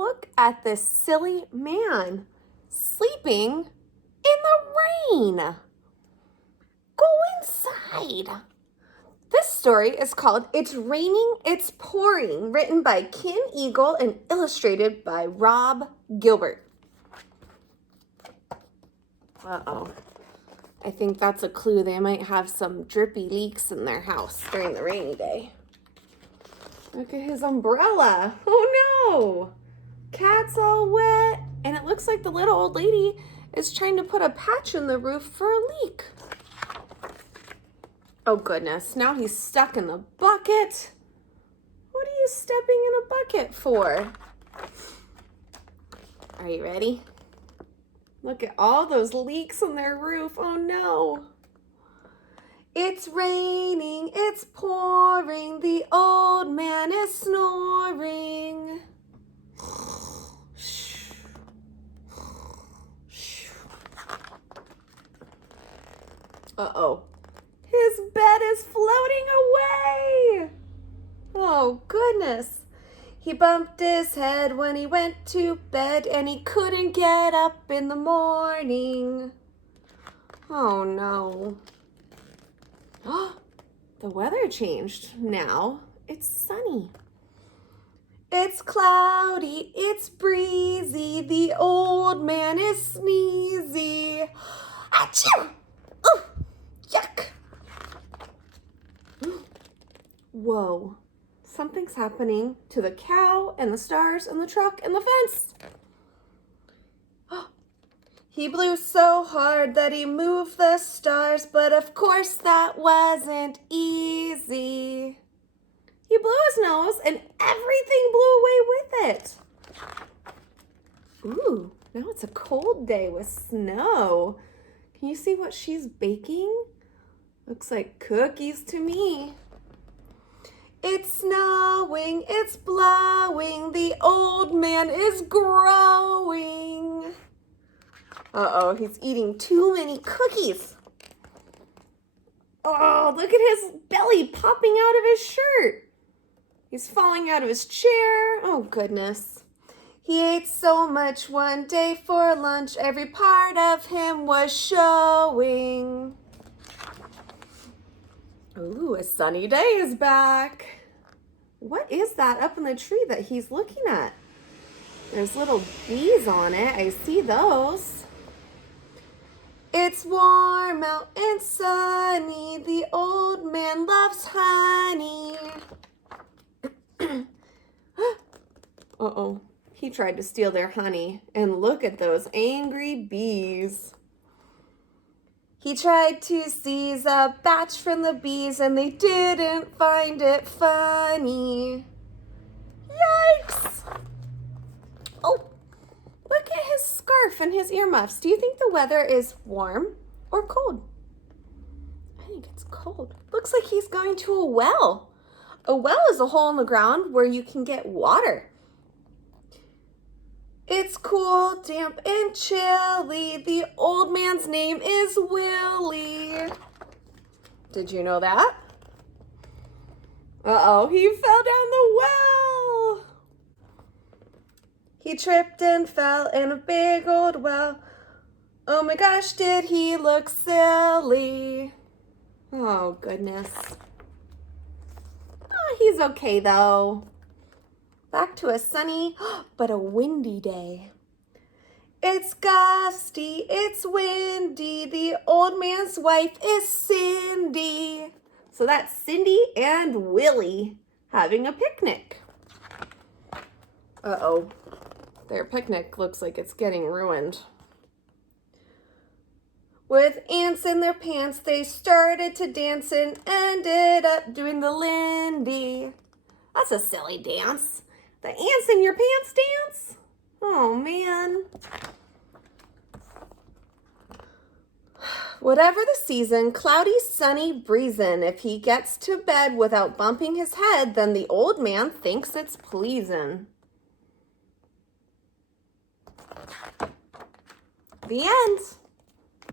Look at this silly man sleeping in the rain. Go inside. This story is called It's Raining, It's Pouring, written by Ken Eagle and illustrated by Rob Gilbert. Uh-oh. I think that's a clue. They might have some drippy leaks in their house during the rainy day. Look at his umbrella. Oh no! Cat's all wet. And it looks like the little old lady is trying to put a patch in the roof for a leak. Oh goodness, now he's stuck in the bucket. What are you stepping in a bucket for? Are you ready? Look at all those leaks on their roof. Oh no. It's raining, it's pouring, the old man is snoring. Uh-oh. His bed is floating away. Oh, goodness. He bumped his head when he went to bed and he couldn't get up in the morning. Oh, no. The weather changed. Now it's sunny. It's cloudy, it's breezy, the old man is sneezy. Achoo! Ooh, yuck! Whoa, something's happening to the cow and the stars and the truck and the fence. He blew so hard that he moved the stars, but of course that wasn't easy. He blew his nose and everything blew away with it. Ooh, now it's a cold day with snow. Can you see what she's baking? Looks like cookies to me. It's snowing, it's blowing, the old man is growing. Uh-oh, he's eating too many cookies. Oh, look at his belly popping out of his shirt. He's falling out of his chair. Oh, goodness. He ate so much one day for lunch, every part of him was showing. Ooh, a sunny day is back. What is that up in the tree that he's looking at? There's little bees on it. I see those. It's warm out and sunny. The old man loves honey. Uh-oh. He tried to steal their honey. And look at those angry bees. He tried to seize a batch from the bees and they didn't find it funny. Yikes! Oh, look at his scarf and his earmuffs. Do you think the weather is warm or cold? I think it's cold. Looks like he's going to a well. A well is a hole in the ground where you can get water. It's cool, damp, and chilly. The old man's name is Willie. Did you know that? Uh-oh, he fell down the well. He tripped and fell in a big old well. Oh my gosh, did he look silly? Oh, goodness. Oh, he's okay, though. Back to a sunny but a windy day. It's gusty, it's windy, the old man's wife is Cindy. So that's Cindy and Willie having a picnic. Uh-oh, their picnic looks like it's getting ruined. With ants in their pants, they started to dance and ended up doing the Lindy. That's a silly dance. The ants in your pants dance? Oh, man. Whatever the season, cloudy, sunny, breezin'. If he gets to bed without bumping his head, then the old man thinks it's pleasin'. The end.